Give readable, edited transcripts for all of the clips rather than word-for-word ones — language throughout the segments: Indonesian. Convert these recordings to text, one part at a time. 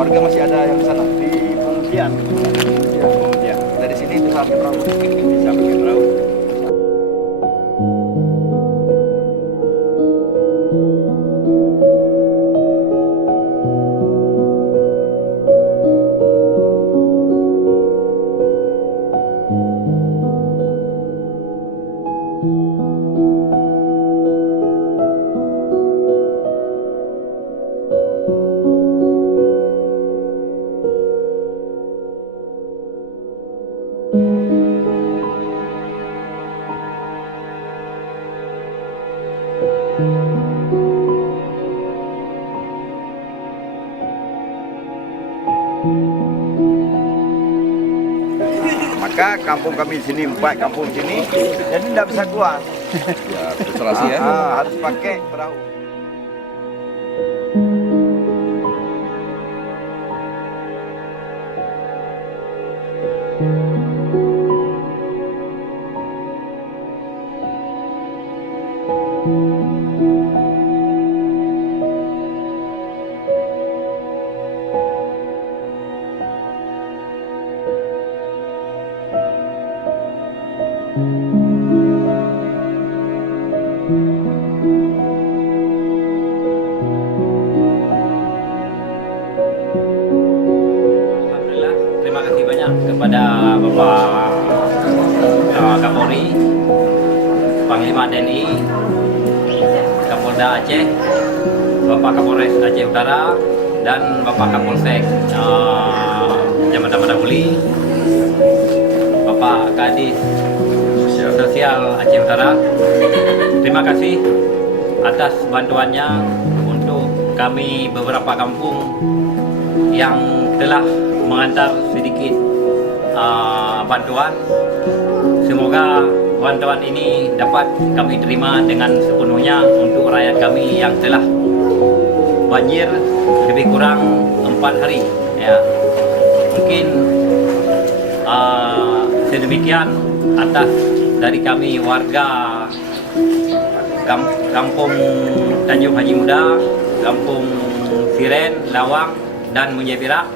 Warga masih ada yang di sana di pengungsian. Ya, pengungsian. Dari sini itu sampai perahu. Bisa pakai perahu. Maka kampung kami di sini, 4 kampung sini, jadi tidak bisa keluar. Ya, frustrasi ya. Harus pakai perahu. Alhamdulillah, terima kasih banyak kepada Bapak Kapolri, Panglima TNI, Kapolda Aceh, Bapak Kapolres Aceh Utara, dan Bapak Kapolsek Jambatan Madaguli, Bapak Kadis Sosial Aceh Utara. Terima kasih atas bantuannya untuk kami beberapa kampung yang telah mengantar sedikit bantuan. Semoga bantuan ini dapat kami terima dengan sepenuhnya untuk rakyat kami yang telah banjir lebih kurang 4 hari. Ya, mungkin sedemikian atas dari kami warga Kampung Tanjung Haji Muda, Kampung Siren, Lawang, dan Munjebira.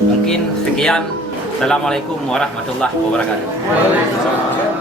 Mungkin sekian. Assalamualaikum warahmatullahi wabarakatuh.